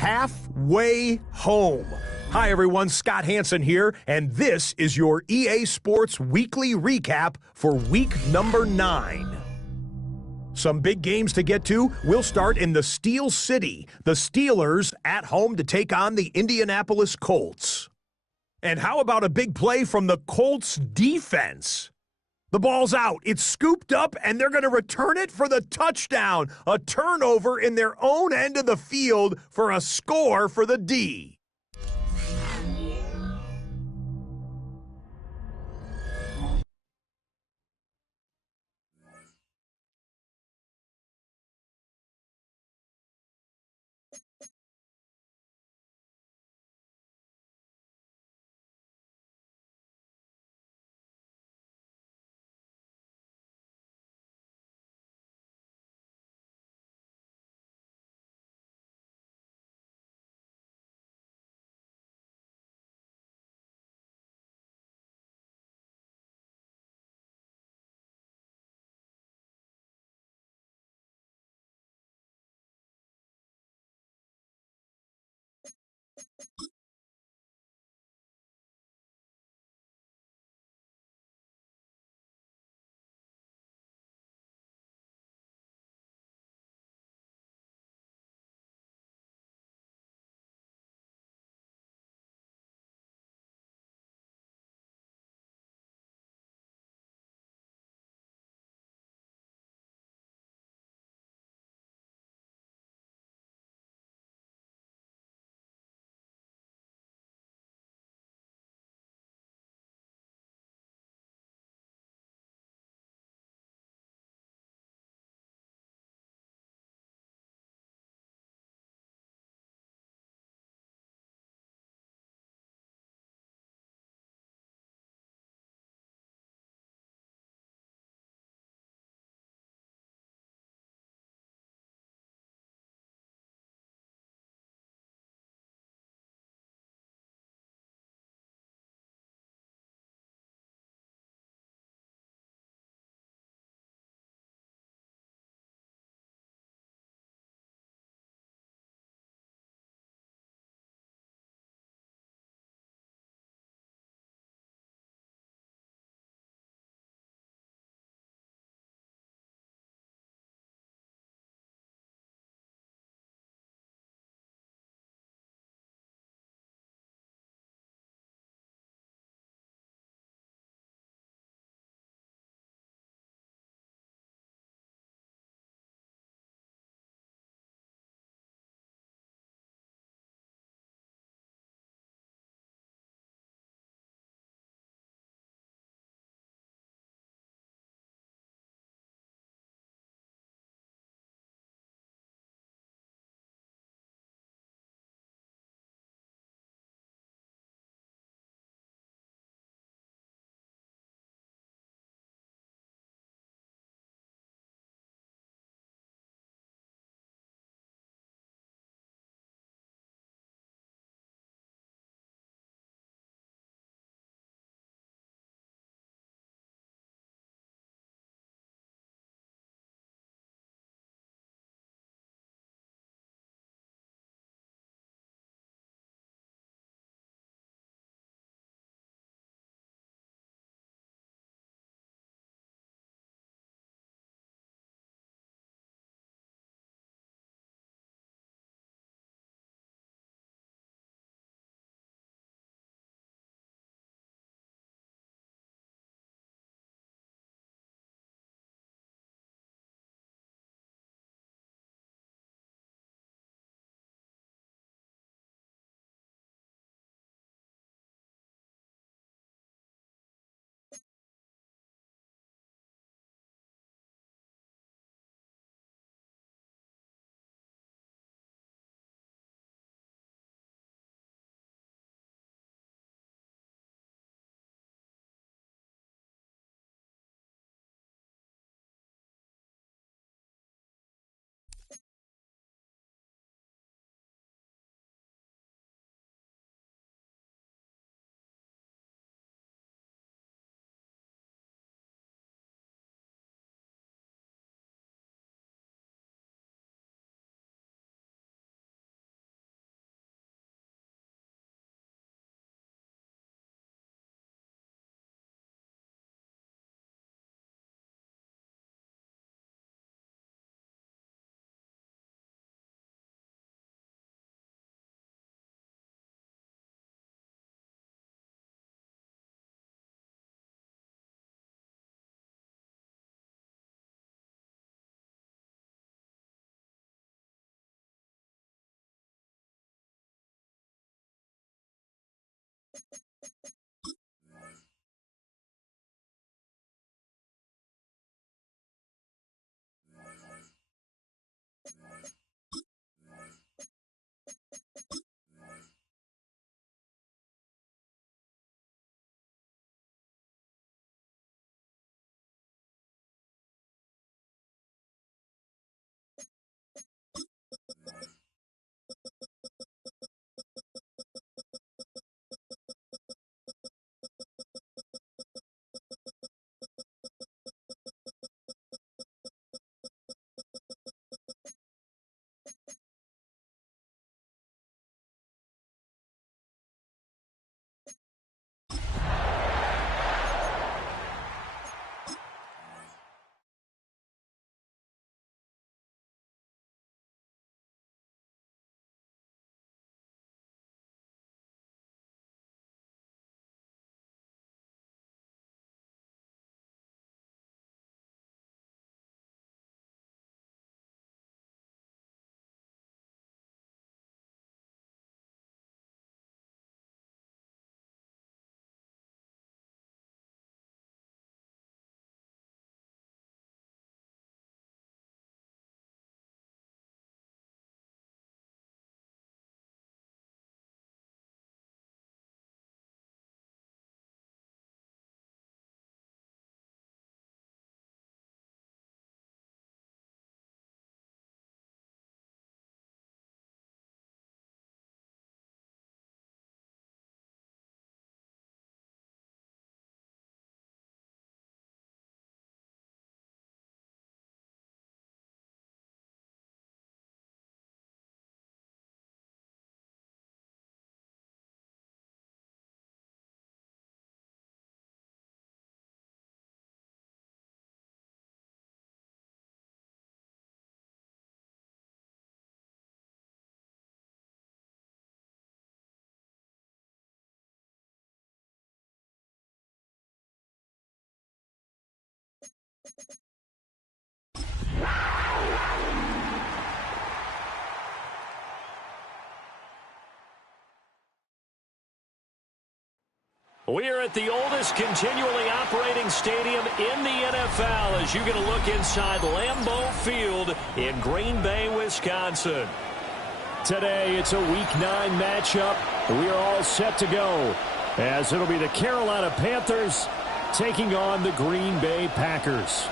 Halfway home. Hi, everyone. Scott Hansen here, and this is your EA Sports Weekly Recap for week number 9. Some big games to get to. We'll start in the Steel City. The Steelers at home to take on the Indianapolis Colts. And how about a big play from the Colts defense? The ball's out. It's scooped up, and they're going to return it for the touchdown. A turnover in their own end of the field for a score for the D. We are at the oldest continually operating stadium in the NFL as you get a look inside Lambeau Field in Green Bay, Wisconsin. Today, it's a Week 9 matchup. We are all set to go as it'll be the Carolina Panthers taking on the Green Bay Packers.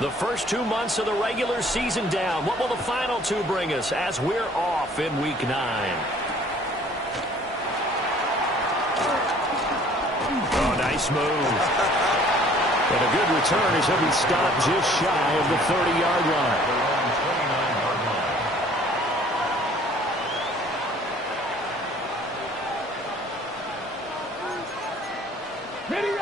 The first 2 months of the regular season down. What will the final 2 bring us as we're off in Week 9? Nice move. And a good return as he'll be stopped just shy of the 30-yard line. Ready.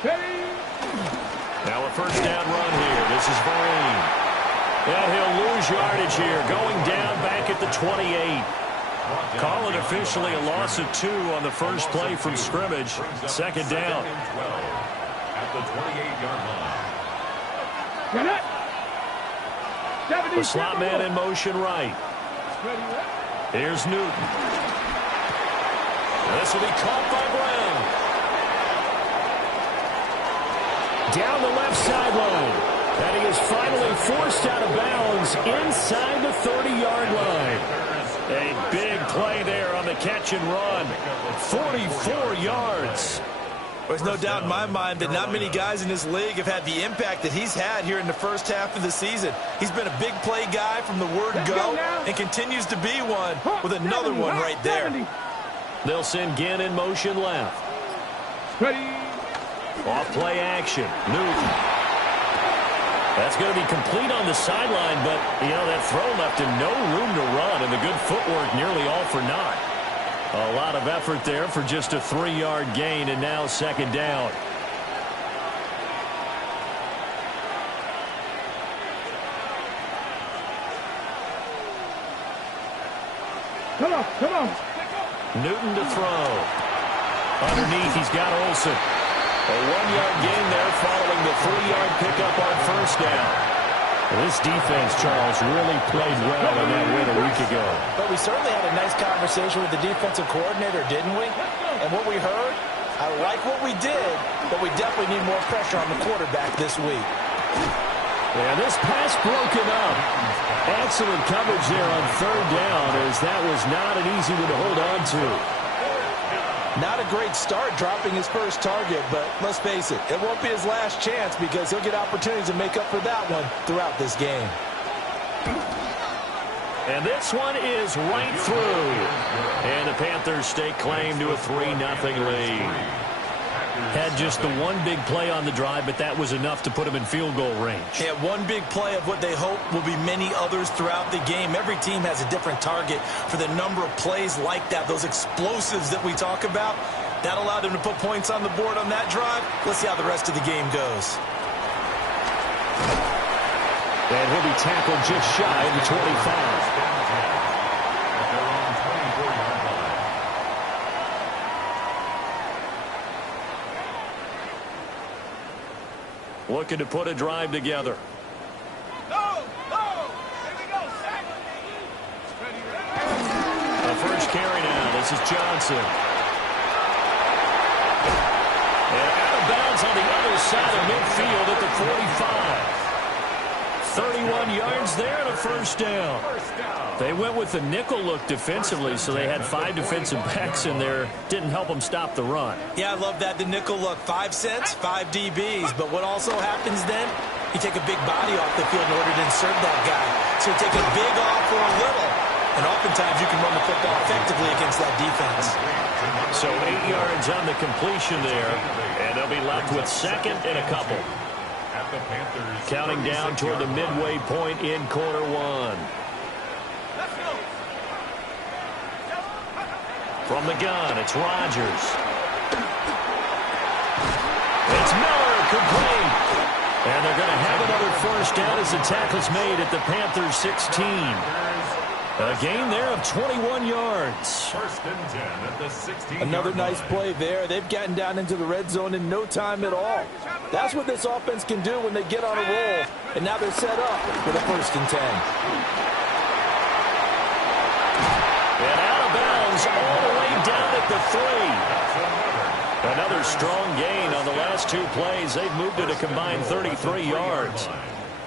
Steady. Now a first down run here. This is Vereen. And he'll lose yardage here, going down back at the 28. Call it officially a loss of 2 on the first play from scrimmage. Second down. At the 28-yard line. The slot man in motion right. Here's Newton. This will be caught by Brown. Down the left sideline. And he is finally forced out of bounds inside the 30-yard line. A big play there on the catch and run. 44 yards. There's no doubt in my mind that not many guys in this league have had the impact that he's had here in the first half of the season. He's been a big play guy from the word go and continues to be one with another one right there. They'll send Ginn in motion left. Ready. Off play action. Newton. That's going to be complete on the sideline, but, you know, that throw left him no room to run, and the good footwork nearly all for naught. A lot of effort there for just a 3-yard gain, and now second down. Come on. Newton to throw. Underneath, he's got Olsen. A 1-yard gain there following the 3-yard pickup on first down. This defense, Charles, really played well in that win a week ago. But we certainly had a nice conversation with the defensive coordinator, didn't we? And what we heard, I like what we did, but we definitely need more pressure on the quarterback this week. And this pass broken up. Excellent coverage there on third down, as that was not an easy one to hold on to. Not a great start dropping his first target, but let's face it, it won't be his last chance because he'll get opportunities to make up for that one throughout this game. And this one is right through. And the Panthers stake claim to a 3-0 lead. Had just the one big play on the drive, but that was enough to put him in field goal range. Yeah, one big play of what they hope will be many others throughout the game. Every team has a different target for the number of plays like that, those explosives that we talk about. That allowed them to put points on the board on that drive. Let's see how the rest of the game goes. And he'll be tackled just shy of the 25. Looking to put a drive together. The first carry now. This is Johnson. And out of bounds on the other side of midfield at the 45. 31 yards there and a first down. They went with the nickel look defensively, so they had 5 defensive backs in there. Didn't help them stop the run. Yeah, I love that. The nickel look, 5 cents, 5 DBs. But what also happens then, you take a big body off the field in order to insert that guy. So you take a big off for a little. And oftentimes you can run the football effectively against that defense. So 8 yards on the completion there. And they'll be left with second and a couple. Counting down toward the midway point in quarter one. From the gun, it's Rodgers. It's Miller, complete. And they're going to have another first down as the tackle's made at the Panthers 16. A gain there of 21 yards. First and 10 at the 16. Another nice play there. They've gotten down into the red zone in no time at all. That's what this offense can do when they get on a roll. And now they're set up for the first and 10. And out of bounds all the way down at the 3. Another strong gain on the last 2 plays. They've moved it a combined 33 yards.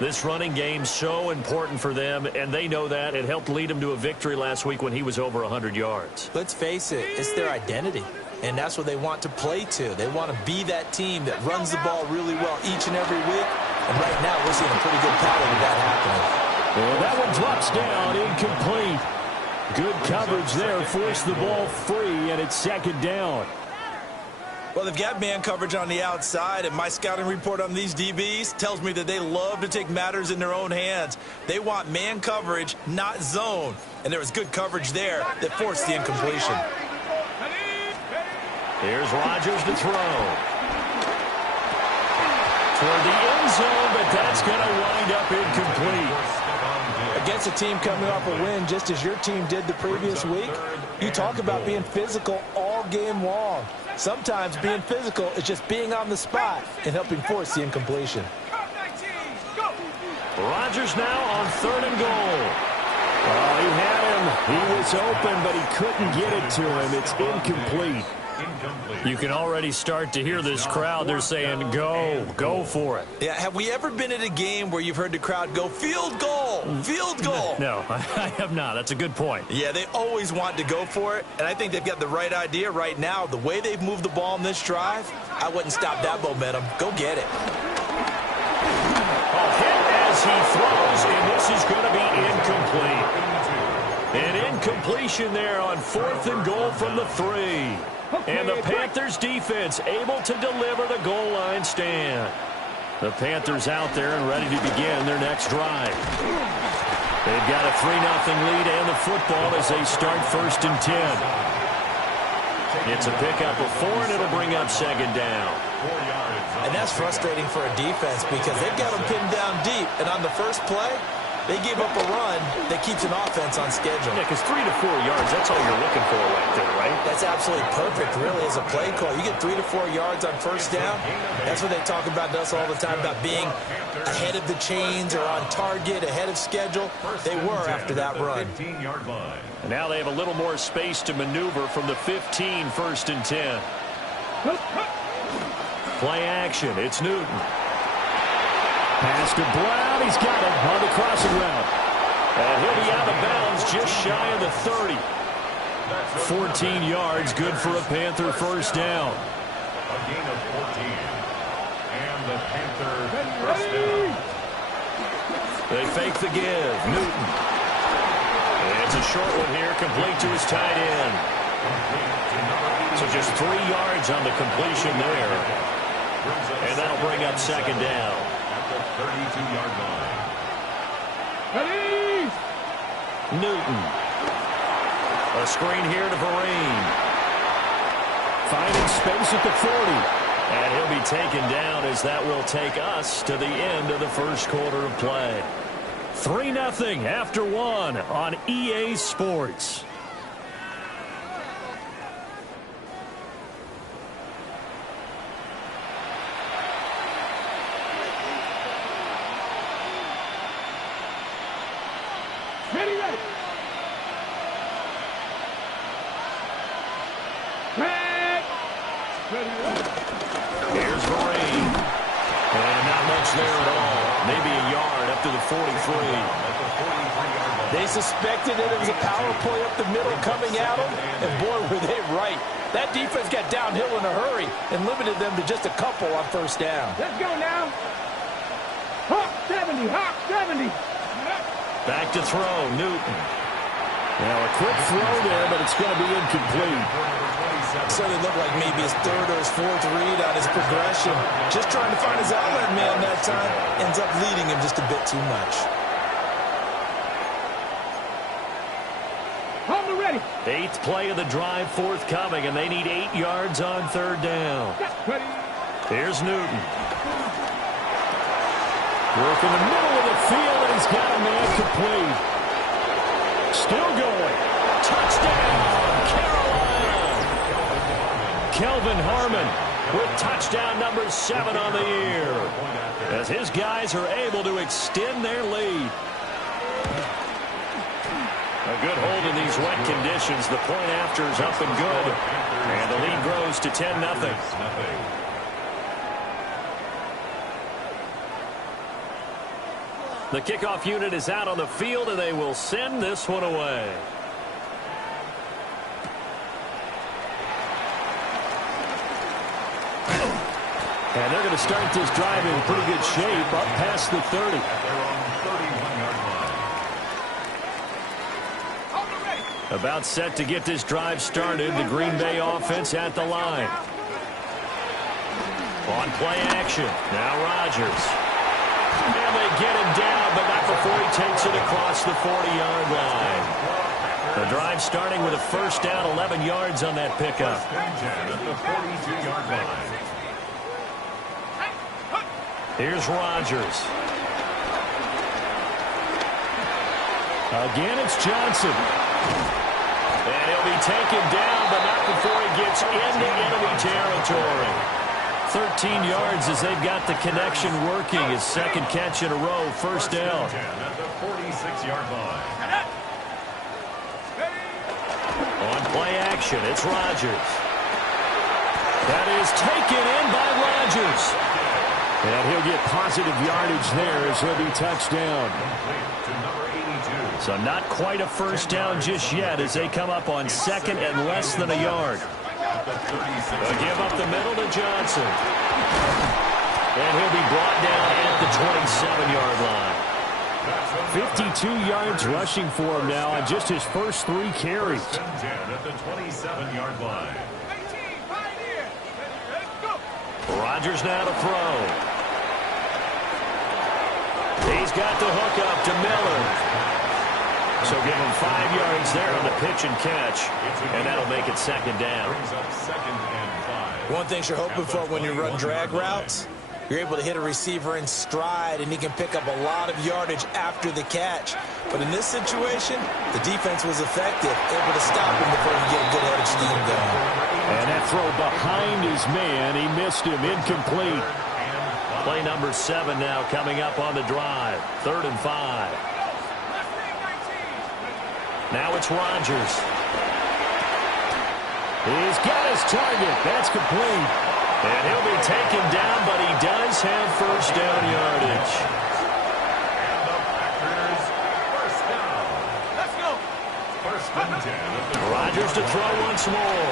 This running game's so important for them, and they know that. It helped lead them to a victory last week when he was over 100 yards. Let's face it, it's their identity. And that's what they want to play to. They want to be that team that runs the ball really well each and every week. And right now, we're seeing a pretty good pattern of that happening. Well, that one drops down, incomplete. Good coverage there, forced the ball free, and it's second down. Well, they've got man coverage on the outside, and my scouting report on these DBs tells me that they love to take matters in their own hands. They want man coverage, not zone. And there was good coverage there that forced the incompletion. Here's Rodgers to throw. Toward the end zone, but that's going to wind up incomplete. Against a team coming off a win, just as your team did the previous week, you talk about being physical all game long. Sometimes being physical is just being on the spot and helping force the incompletion. Rodgers now on 3rd and goal. Oh, he had him. He was open, but he couldn't get it to him. It's incomplete. You can already start to hear this crowd. They're saying, go for it. Yeah, have we ever been at a game where you've heard the crowd go, field goal, field goal? No, I have not. That's a good point. Yeah, they always want to go for it, and I think they've got the right idea right now. The way they've moved the ball in this drive, I wouldn't stop that momentum. Go get it. A hit as he throws, and this is going to be incomplete. An incompletion there on 4th and goal from the 3. And the Panthers defense able to deliver the goal line stand. The Panthers out there and ready to begin their next drive. They've got a 3-0 lead and the football as they start 1st and 10. It's a pickup of 4, and it'll bring up 2nd down. And that's frustrating for a defense because they've got them pinned down deep. And on the first play, They gave up a run that keeps an offense on schedule. Yeah, because 3 to 4 yards, that's all you're looking for right there, right? That's absolutely perfect, really, as a play call. You get 3 to 4 yards on first down. That's what they talk about to us all the time, about being ahead of the chains or on target, ahead of schedule. They were after that run. And now they have a little more space to maneuver from the 15, 1st and 10. Play action. It's Newton. Pass to Brown. He's got it on the crossing route. And he'll be out of bounds just shy of the 30. 14 yards, good for a Panther first down. A gain of 14. And the Panther first down. They fake the give. Newton. It's a short one here, complete to his tight end. So just 3 yards on the completion there. And that'll bring up second down. At the 32-yard line. Newton. A screen here to Vereen. Finding space at the 40. And he'll be taken down as that will take us to the end of the first quarter of play. 3-0 after 1 on EA Sports. Here's Vereen. And not much there at all. Maybe a yard up to the 43. They suspected it was a power play up the middle coming at them, and boy, were they right. That defense got downhill in a hurry and limited them to just a couple on first down. Let's go now. Hawk 70, Hawk 70. Back to throw, Newton. Now a quick throw there, but it's going to be incomplete. So they look like maybe his third or his fourth read on his progression. Just trying to find his outlet man that time. Ends up leading him just a bit too much. Hold it ready. 8th play of the drive forthcoming, and they need 8 yards on third down. Ready. Here's Newton. Work in the middle of the field, and he's got a man complete. Still going. Touchdown, Carolina! Kelvin Harmon with touchdown number 7 on the year, as his guys are able to extend their lead. A good hold in these wet conditions. The point after is up and good, and the lead grows to 10-0. The kickoff unit is out on the field, and they will send this one away. And they're going to start this drive in pretty good shape, up past the 30. About set to get this drive started. The Green Bay offense at the line. On play action. Now Rodgers. And they get him down, but not before he takes it across the 40-yard line. The drive starting with a first down, 11 yards on that pickup. Here's Rodgers. Again, it's Johnson. And he'll be taken down, but not before he gets into enemy territory. 13 yards as they've got the connection working. His second catch in a row, first down. At the 46-yard line. On play action, it's Rodgers. That is taken in by Rodgers. And he'll get positive yardage there as he'll be touched down. So not quite a first down just yet as they come up on second and less than a yard. They'll give up the middle to Johnson. And he'll be brought down at the 27-yard line. 52 yards rushing for him now on just his first 3 carries. At the 27-yard line. Rodgers now to throw. He's got the hook up to Miller. So give him 5 yards there on the pitch and catch, and that'll make it second down. One thing you're hoping for when you run drag routes, you're able to hit a receiver in stride, and he can pick up a lot of yardage after the catch. But in this situation, the defense was effective, able to stop him before he get a good head of steam going. And that throw behind his man, he missed him, incomplete. Play number 7 now coming up on the drive. 3rd and 5. Now it's Rodgers. He's got his target. That's complete. And he'll be taken down, but he does have first down yardage. And the Packers first down. Let's go. First and 10. Rodgers to throw once more.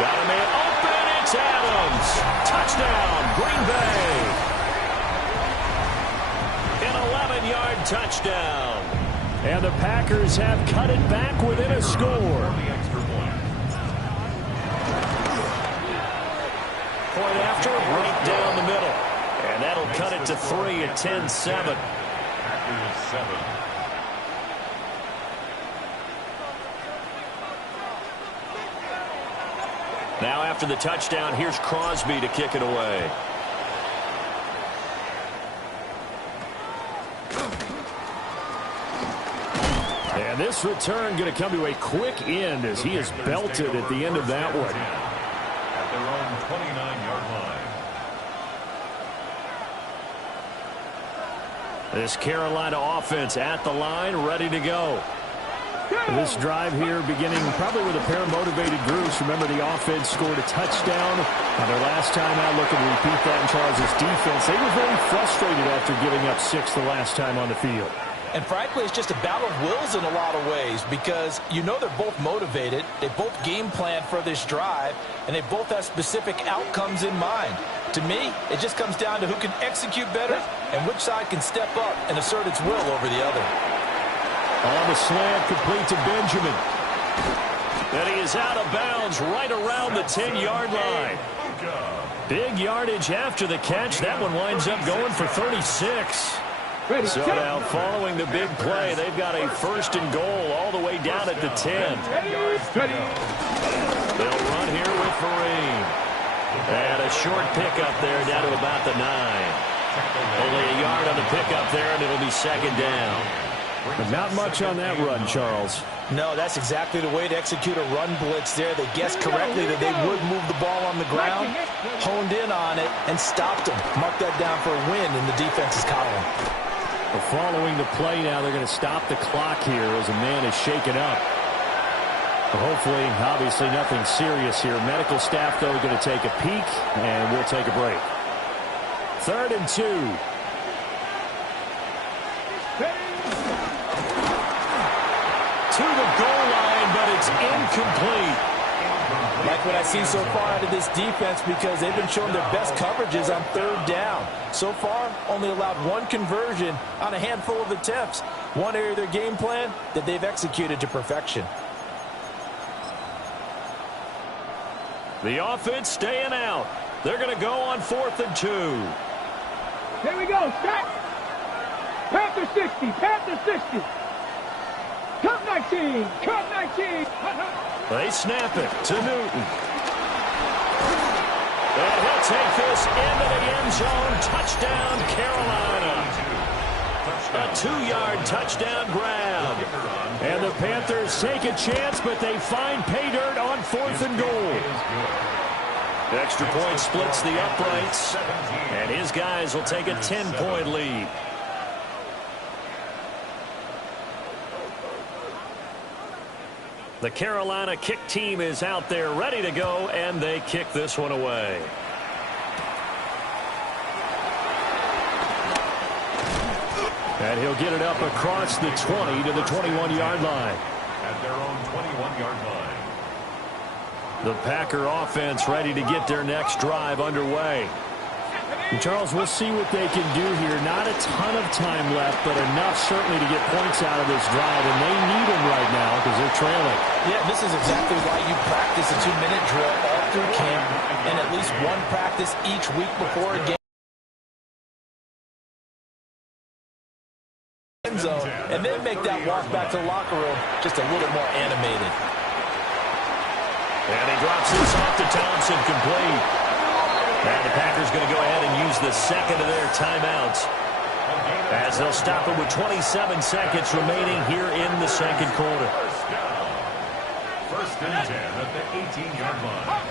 Got a man open. It's Adams. Touchdown, Green Bay. An 11-yard touchdown. And the Packers have cut it back within a score. The extra point. Point after, right down the middle. And that'll cut it to 3 at 10-7. Packers 7. Now after the touchdown, here's Crosby to kick it away. And this return going to come to a quick end as he is belted at the end of that one. At their own 29-yard line. This Carolina offense at the line, ready to go. This drive here beginning probably with a pair of motivated groups. Remember, the offense scored a touchdown on their last time out. Looking to repeat that in Charles' defense. They were very frustrated after giving up 6 the last time on the field. And frankly, it's just a battle of wills in a lot of ways because you know they're both motivated. They both game plan for this drive, and they both have specific outcomes in mind. To me, it just comes down to who can execute better and which side can step up and assert its will over the other. On the slant, complete to Benjamin. And he is out of bounds right around the 10-yard line. Big yardage after the catch. That one winds up going for 36. So now following the big play, they've got a 1st and goal all the way down at the 10. They'll run here with Vereen. And a short pickup there down to about the 9. Only a yard on the pickup there, and it'll be 2nd down. But not much on that run, Charles. No, that's exactly the way to execute a run blitz there. They guessed correctly that they would move the ball on the ground, honed in on it, and stopped them. Mark that down for a win in the defense's column. Well, following the play now, they're going to stop the clock here as a man is shaken up. But hopefully, obviously, nothing serious here. Medical staff, though, going to take a peek, and we'll take a break. 3rd and 2. To the goal line, but it's incomplete. Like what I've seen so far out of this defense because they've been showing their best coverages on 3rd down. So far, only allowed 1 conversion on a handful of attempts. One area of their game plan that they've executed to perfection. The offense staying out. They're going to go on 4th and 2. Here we go, Scott. Panther 60, Panther 60. Cut 19, cut 19. They snap it to Newton. And he'll take this into the end zone. Touchdown, Carolina. A 2-yard touchdown grab. And the Panthers take a chance, but they find pay dirt on 4th and goal. Extra point splits the uprights. And his guys will take a 10-point lead. The Carolina kick team is out there ready to go, and they kick this one away. And he'll get it up across the 20 to the 21-yard line. At their own 21-yard line. The Packer offense ready to get their next drive underway. And Charles, we'll see what they can do here. Not a ton of time left, but enough certainly to get points out of this drive, and they need them right now because they're trailing. Yeah, this is exactly why you practice a 2-minute drill all through camp and at least one practice each week before a game. Zone, and then make that walk back to the locker room just a little more animated. And he drops this off to Thompson, complete. And the Packers going to go ahead and use the second of their timeouts, as they'll stop it with 27 seconds remaining here in the second quarter. First and 10 at the 18-yard line.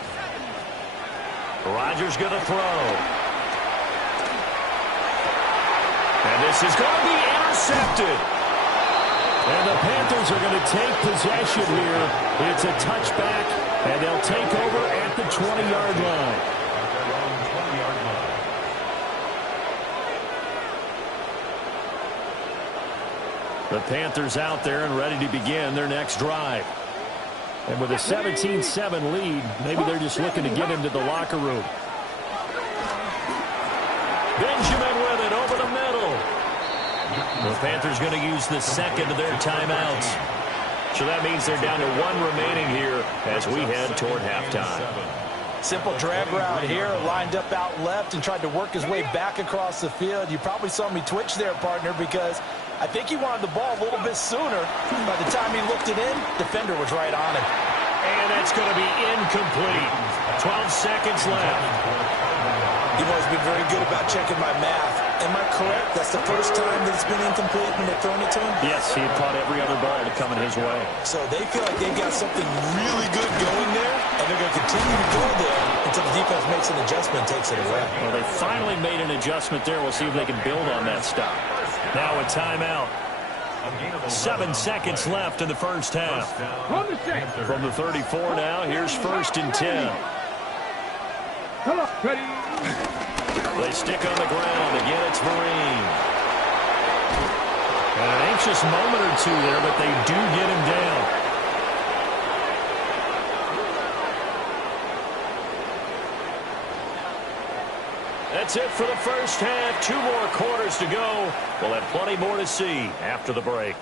Rodgers going to throw. And this is going to be intercepted. And the Panthers are going to take possession here. It's a touchback, and they'll take over at the 20-yard line. The Panthers out there and ready to begin their next drive. And with a 17-7 lead, maybe they're just looking to get into the locker room. Benjamin with it over the middle. The Panthers going to use the second of their timeouts. So that means they're down to one remaining here as we head toward halftime. Simple drag route here, lined up out left and tried to work his way back across the field. You probably saw me twitch there, partner, because I think he wanted the ball a little bit sooner. By the time he looked it in, defender was right on him. And that's going to be incomplete. 12 seconds left. You've always been very good about checking my math. Am I correct? That's the first time that it's been incomplete when they've thrown it to him? Yes, he had caught every other ball to come in his way. So they feel like they've got something really good going there, and they're going to continue to go there until the defense makes an adjustment and takes it away. Well, they finally made an adjustment there. We'll see if they can build on that stop. Now a timeout. 7 seconds left in the first half. From the 34 now, here's 1st and 10. Ready. They stick on the ground. Again, it's Vereen. And an anxious moment or two there, but they do get him down. That's it for the first half. 2 more quarters to go. We'll have plenty more to see after the break.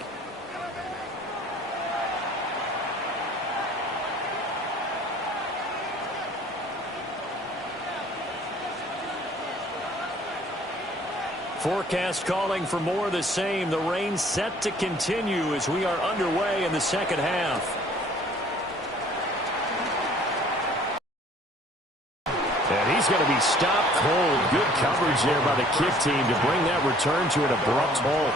Forecast calling for more of the same. The rain set to continue as we are underway in the second half. And he's going to be stopped cold. Good coverage there by the kick team to bring that return to an abrupt halt.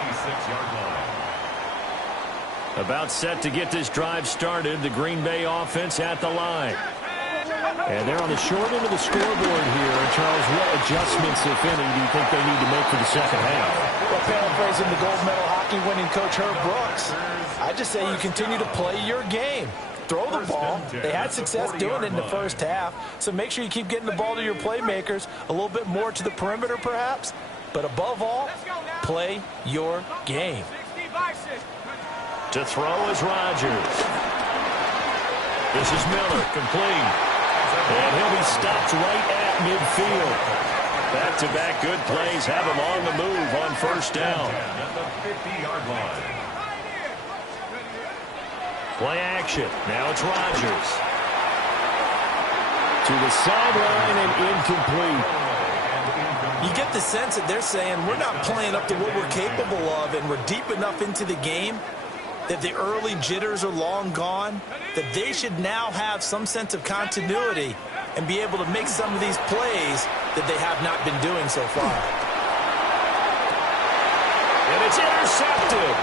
About set to get this drive started. The Green Bay offense at the line. And they're on the short end of the scoreboard here. Charles, what adjustments, if any, do you think they need to make for the second half? Well, paraphrasing the gold medal hockey winning coach Herb Brooks, I just say you continue to play your game. Throw the ball. They had success doing it in the first half, so make sure you keep getting the ball to your playmakers, a little bit more to the perimeter perhaps, but above all, play your game. To throw is Rodgers. This is Miller, complete. And he'll be stopped right at midfield. Back-to-back good plays have him on the move on first down. At the 50-yard line. Play action. Now it's Rodgers. To the sideline and incomplete. You get the sense that they're saying we're not playing up to what we're capable of, and we're deep enough into the game that the early jitters are long gone, that they should now have some sense of continuity and be able to make some of these plays that they have not been doing so far. And it's intercepted.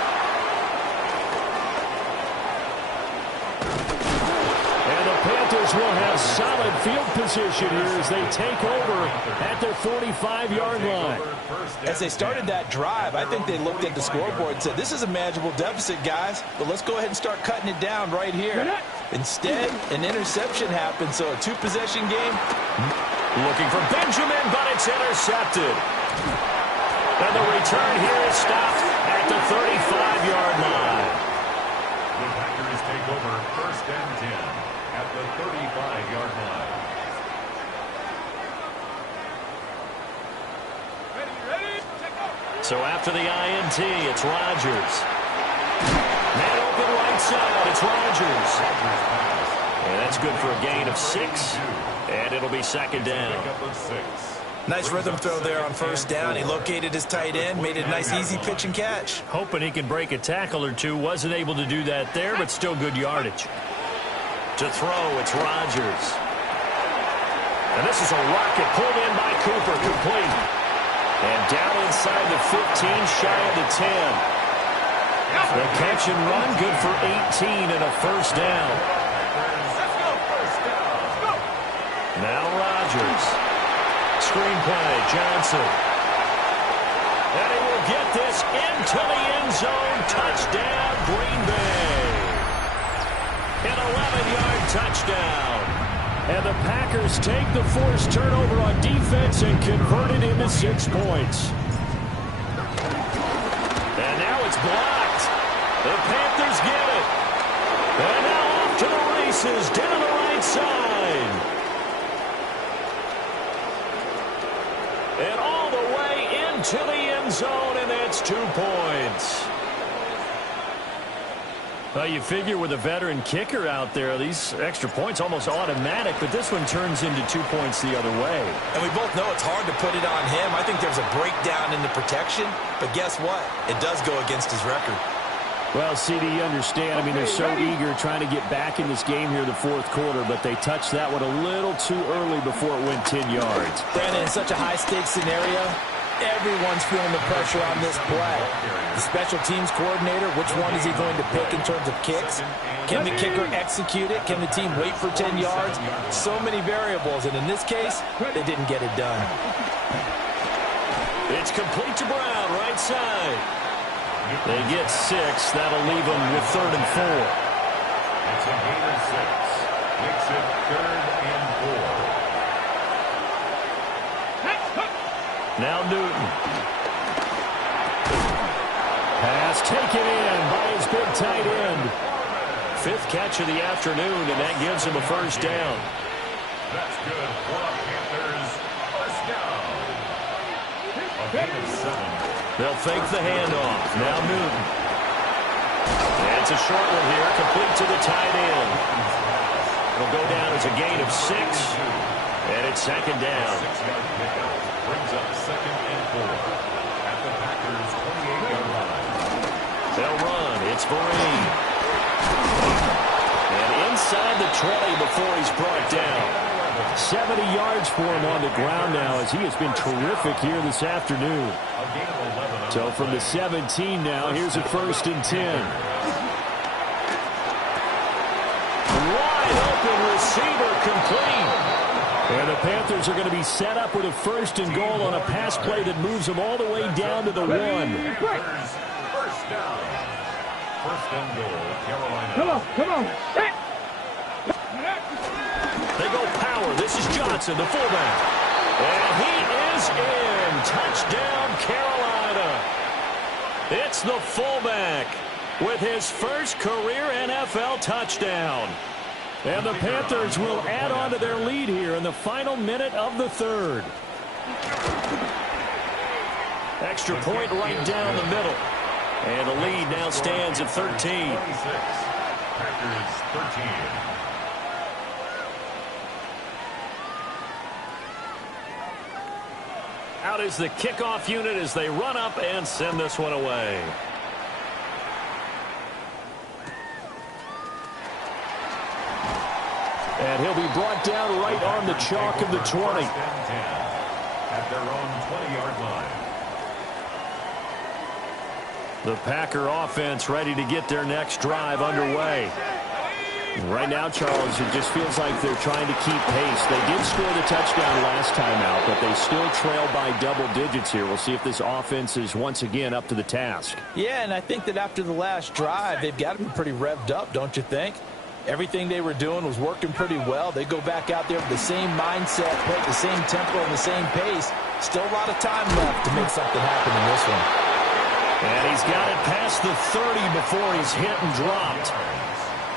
And the Panthers will have solid field position here as they take over at their 45-yard line. As they started that drive, I think they looked at the scoreboard and said, this is a manageable deficit, guys, but let's go ahead and start cutting it down right here. Instead, an interception happened, so a 2-possession game. Looking for Benjamin, but it's intercepted. And the return here is stopped at the 35-yard line. The Packers take over 1st and 10 at the 35-yard line. So after the INT, it's Rodgers. Man open right side, it's Rodgers. And that's good for a gain of 6. And it'll be second down. Nice rhythm throw there on first down. He located his tight end, made it a nice easy pitch and catch. Hoping he could break a tackle or two. Wasn't able to do that there, but still good yardage. To throw, it's Rodgers. And this is a rocket pulled in by Cooper, complete. And down inside the 15, shy of the 10. The catch and run, good for 18 and a first down. Now Rodgers. Screenplay, Johnson. And he will get this into the end zone. Touchdown, Green Bay. An 11-yard touchdown. And the Packers take the forced turnover on defense and convert it into 6 points. And now it's blocked. The Panthers get it. And now off to the races down the right side. And all the way into the end zone, and it's 2 points. Well, you figure with a veteran kicker out there, these extra points almost automatic, but this one turns into 2 points the other way. And we both know it's hard to put it on him. I think there's a breakdown in the protection, but guess what? It does go against his record. Well, CD, you understand. I mean, they're so eager trying to get back in this game here in the fourth quarter, but they touched that one a little too early before it went 10 yards. Brandon, in such a high-stakes scenario, everyone's feeling the pressure on this play. The special teams coordinator, which one is he going to pick in terms of kicks? Can the kicker execute it? Can the team wait for 10 yards? So many variables, and in this case, they didn't get it done. It's complete to Brown, right side. They get 6. That'll leave them with 3rd and 4. It's a gain of 6. Makes it 3rd and 4. Now Newton. Pass taken in by his big tight end. 5th catch of the afternoon, and that gives him a first down. That's good for the Panthers. First down. A gain of 7. They'll fake the handoff. Now Newton. And it's a short one here, complete to the tight end. It'll go down as a gain of 6, and it's 2nd down. 6-yard pickup brings up 2nd and 4 at the Packers' 28-yard line. They'll run. It's Vereen. And inside the 20 before he's brought down. 70 yards for him on the ground now as he has been terrific here this afternoon. So from the 17 now, here's a 1st and 10. Wide open receiver, complete. And the Panthers are going to be set up with a 1st and goal on a pass play that moves them all the way down to the 1. First down. 1st and goal, Carolina. Come on. They go power. This is Johnson, the fullback. And he is in. Touchdown, Carolina. It's the fullback with his first career NFL touchdown. And the Panthers will add on to their lead here in the final minute of the 3rd. Extra point right down the middle. And the lead now stands at 13. 26. Packers 13. Out is the kickoff unit as they run up and send this one away. And he'll be brought down right on the chalk of the 20. 1st and 10 at their own 20-yard line. The Packer offense ready to get their next drive underway. Right now, Charles, it just feels like they're trying to keep pace. They did score the touchdown last time out, but they still trail by double digits here. We'll see if this offense is once again up to the task. Yeah, and I think that after the last drive, they've got to be pretty revved up, don't you think? Everything they were doing was working pretty well. They go back out there with the same mindset, play at the same tempo and the same pace. Still a lot of time left to make something happen in this one. And he's got it past the 30 before he's hit and dropped.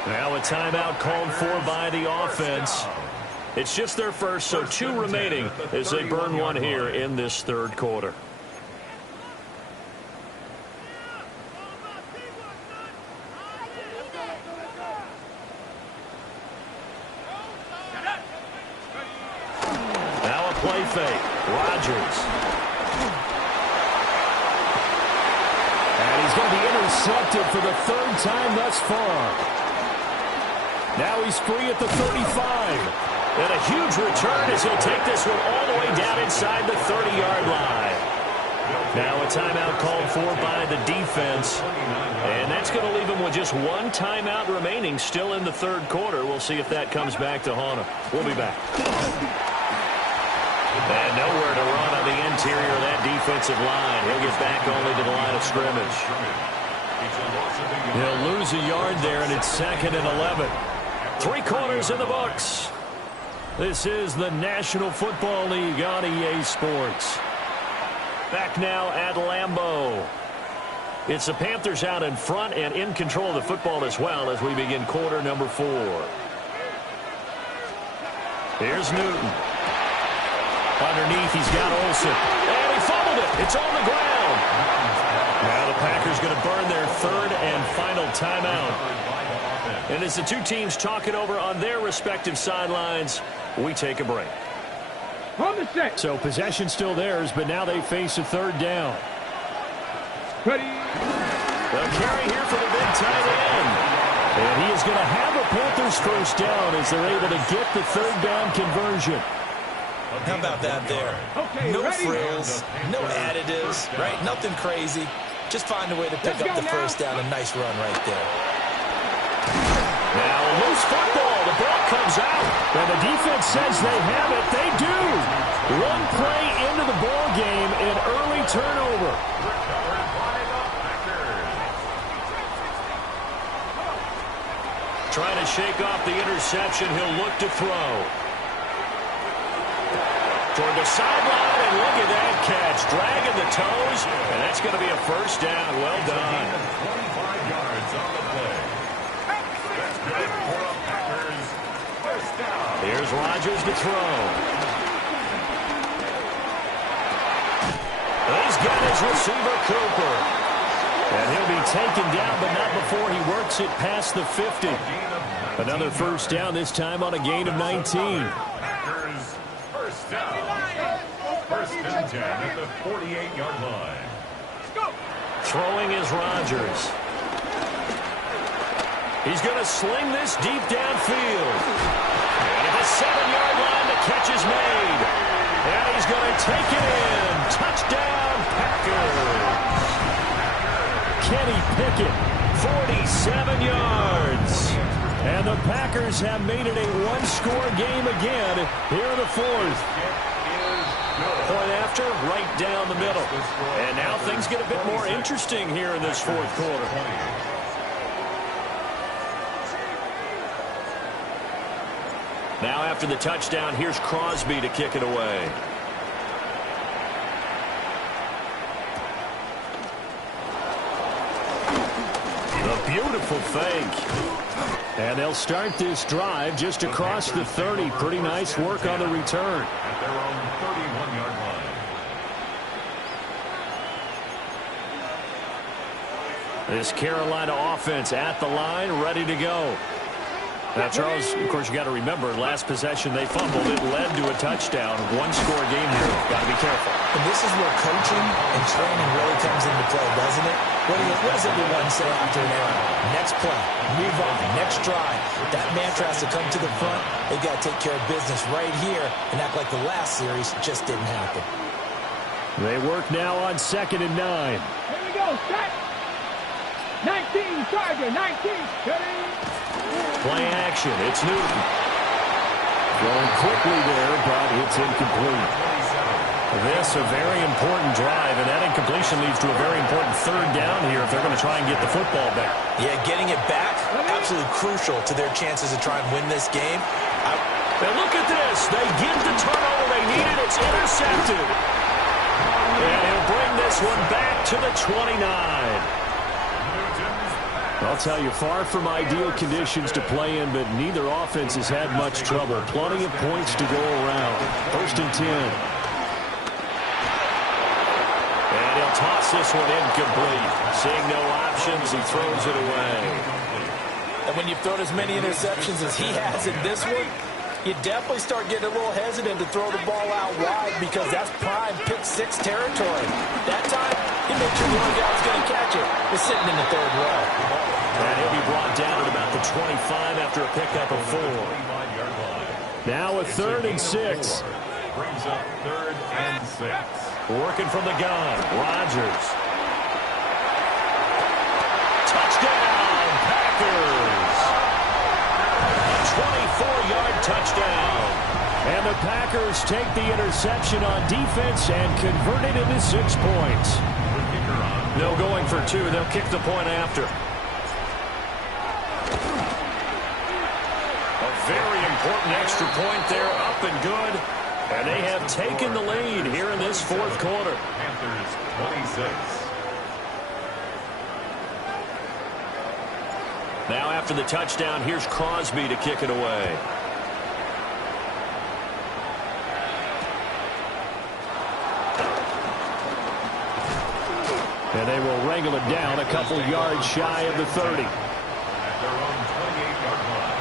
Now a timeout called for by the offense. It's just their first, so 2 remaining as they burn one here in this 3rd quarter. Now a play fake. Rodgers. And he's going to be intercepted for the 3rd time thus far. Now he's free at the 35. And a huge return as he'll take this one all the way down inside the 30-yard line. Now a timeout called for by the defense. And that's going to leave him with just one timeout remaining still in the third quarter. We'll see if that comes back to haunt him. We'll be back. And nowhere to run on the interior of that defensive line. He'll get back only to the line of scrimmage. He'll lose a yard there, and it's 2nd and 11. 3 quarters in the books. This is the National Football League on EA Sports. Back now at Lambeau. It's the Panthers out in front and in control of the football as well as we begin quarter number 4. Here's Newton. Underneath, he's got Olsen. And he fumbled it. It's on the ground. Now the Packers going to burn their 3rd and final timeout. And as the two teams talk it over on their respective sidelines, we take a break. So possession still theirs, but now they face a 3rd down. Ready. The carry here for the big tight end. And he is going to have a Panthers first down as they're able to get the 3rd down conversion. How about that there? Okay, no ready? frills, no additives, right? Nothing crazy. Just find a way to pick up the first down. A nice run right there. Now a loose football. The ball comes out. And the defense says they have it. They do. One play into the ball game, an early turnover. Trying to shake off the interception. He'll look to throw. Toward the sideline, and look at that catch. Dragging the toes, and that's going to be a first down. Well done. 25 yards on the play. That's good for the Packers. First down. Here's Rodgers to throw. He's got his receiver, Cooper. And he'll be taken down, but not before he works it past the 50. Another first down, this time on a gain of 19. Packers, first down. First and 10 at the 48-yard line. Throwing is Rodgers. He's going to sling this deep downfield. And at the 7-yard line, the catch is made. And he's going to take it in. Touchdown, Packers. Kenny Pickett, 47 yards. And the Packers have made it a one-score game again here in the 4th. Point after, right down the middle. And now things get a bit more interesting here in this 4th quarter. Now after the touchdown, here's Crosby to kick it away. The beautiful fake. And they'll start this drive just across the 30. Pretty nice work on the return. At their own 31-yard line. This Carolina offense at the line, ready to go. Now, Charles, of course, you got to remember, last possession they fumbled. It led to a touchdown. One-score game here. Got to be careful. And this is where coaching and training really comes into play, doesn't it? What does everyone say after an error? Next play, move on, next drive. That mantra has to come to the front. They've got to take care of business right here and act like the last series just didn't happen. They work now on 2nd and 9. Here we go, set. 19, Charger, 19. Ready. Play action. It's Newton. Going quickly there, but it's incomplete. This a very important drive, and that incompletion leads to a very important 3rd down here if they're going to try and get the football back. Yeah, getting it back, absolutely crucial to their chances to try and win this game. And look at this. They get the turnover they needed. It's intercepted. And he'll bring this one back to the 29. I'll tell you, far from ideal conditions to play in, but neither offense has had much trouble. Plenty of points to go around. 1st and 10. And he'll toss this one incomplete. Seeing no options, he throws it away. And when you've thrown as many interceptions as he has in this one, you definitely start getting a little hesitant to throw the ball out wide because that's prime pick-6 territory. That time, he made sure the only guy was going to catch it was sitting in the 3rd row. And he'll be brought down at about the 25 after a pickup of 4. Now a 3rd and 6. Brings up 3rd and 6. Working from the gun. Rodgers. Touchdown, Packers. 24-yard touchdown. And the Packers take the interception on defense and convert it into 6 points. No going for 2. They'll kick the point after. A very important extra point there, up and good. And they have taken the lead here in this 4th quarter. Panthers 26. Now after the touchdown, here's Crosby to kick it away. And they will wrangle it down a couple yards shy of the 30. At their own 28-yard line.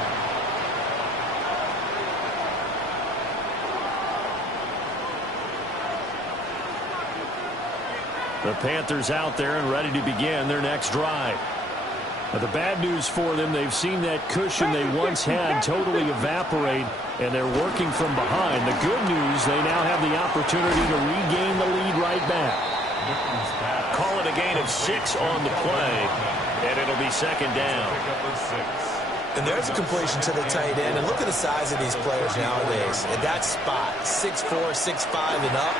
The Panthers out there and ready to begin their next drive. Now, the bad news for them, they've seen that cushion they once had totally evaporate, and they're working from behind. The good news, they now have the opportunity to regain the lead right back. Call it a gain of 6 on the play, and it'll be 2nd down. And there's a completion to the tight end. And look at the size of these players nowadays. At that spot, 6'4", 6'5", and up.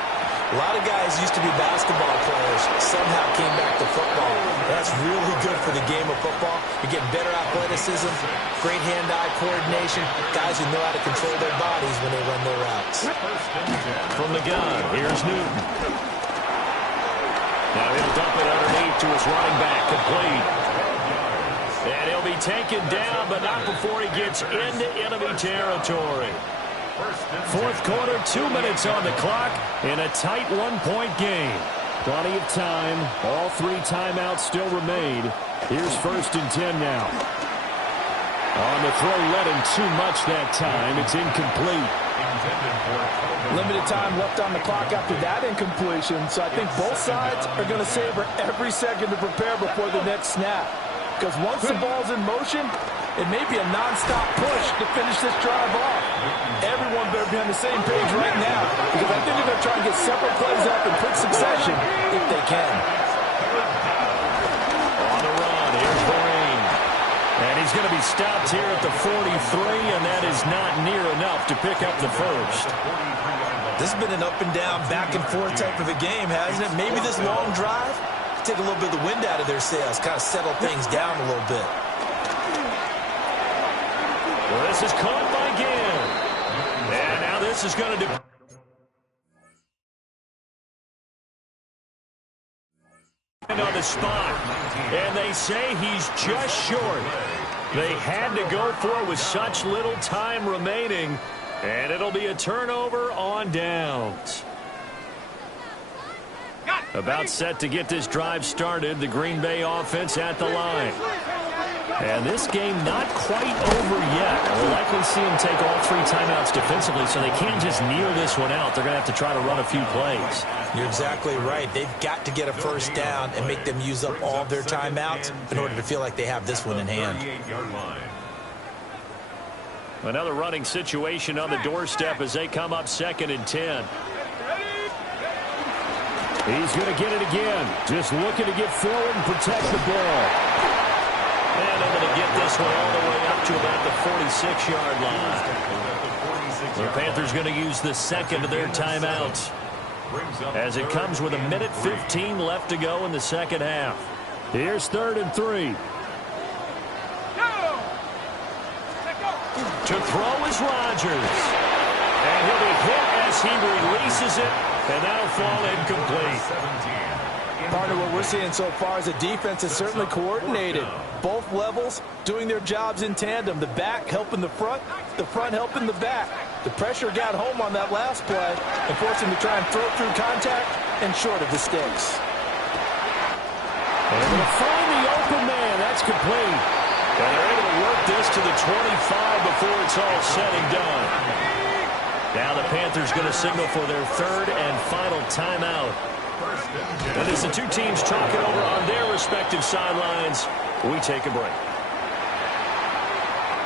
A lot of guys used to be basketball players, somehow came back to football. That's really good for the game of football. You're getting better athleticism, great hand-eye coordination, guys who know how to control their bodies when they run their routes. From the gun, here's Newton. Now he'll dump it underneath to his running back, complete. And he'll be taken down, but not before he gets into enemy territory. 4th quarter, 2 minutes on the clock in a tight 1-point game. Plenty of time. All 3 timeouts still remain. Here's 1st and 10 now. On the throw, led him too much that time. It's incomplete. Limited time left on the clock after that incompletion, so I think both sides are going to savor every second to prepare before the next snap. Because once the ball's in motion, it may be a non-stop push to finish this drive off. Everyone better be on the same page right now, because I think they're going to try and get several plays up in quick succession if they can. On the run, here's Vereen. And he's going to be stopped here at the 43, and that is not near enough to pick up the first. This has been an up-and-down, back-and-forth type of a game, hasn't it? Maybe this long drive take a little bit of the wind out of their sails, kind of settle things down a little bit. Well, this is caught by Ginn. And now this is going to do. On the spot. And they say he's just short. They had to go for it with such little time remaining. And it'll be a turnover on downs. About set to get this drive started. The Green Bay offense at the line. And this game not quite over yet. We'll likely see them take all 3 timeouts defensively, so they can't just kneel this one out. They're going to have to try to run a few plays. You're exactly right. They've got to get a first down and make them use up all of their timeouts in order to feel like they have this one in hand. Another running situation on the doorstep as they come up 2nd and 10. He's going to get it again. Just looking to get forward and protect the ball. And I'm going to get this one all the way up to about the 46-yard line. The Panthers going to use the 2nd of their timeouts as it comes with 1:15 left to go in the 2nd half. Here's 3rd and 3. To throw is Rodgers. And he'll be hit as he releases it, and that'll fall incomplete. Part of what we're seeing so far is the defense is certainly coordinated. Both levels doing their jobs in tandem. The back helping the front helping the back. The pressure got home on that last play and forced him to try and throw through contact and short of the sticks. Able to find the open man. That's complete. And they're able to work this to the 25 before it's all said and done. Now the Panthers going to signal for their 3rd and final timeout. And as the 2 teams talk it over on their respective sidelines, we take a break.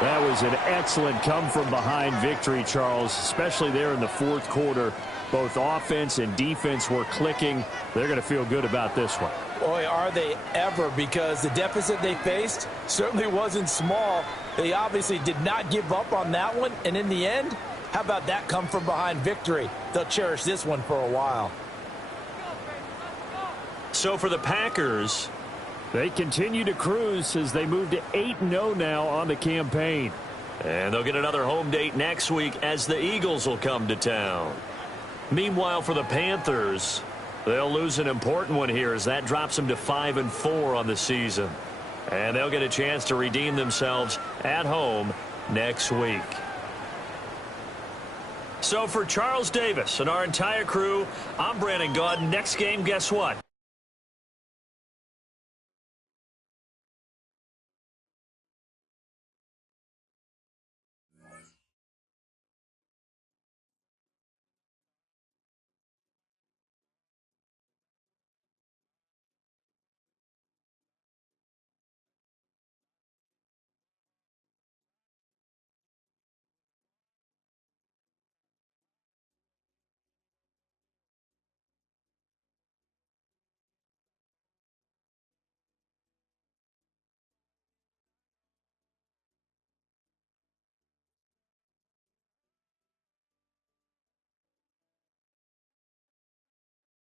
That was an excellent come-from-behind victory, Charles, especially there in the fourth quarter. Both offense and defense were clicking. They're going to feel good about this one. Boy, are they ever, because the deficit they faced certainly wasn't small. They obviously did not give up on that one, and in the end, how about that come-from-behind victory? They'll cherish this one for a while. So for the Packers, they continue to cruise as they move to 8-0 now on the campaign. and they'll get another home date next week as the Eagles will come to town. Meanwhile, for the Panthers, they'll lose an important one here as that drops them to 5-4 on the season. And they'll get a chance to redeem themselves at home next week. So for Charles Davis and our entire crew, I'm Brandon Gaudin. Next game, guess what?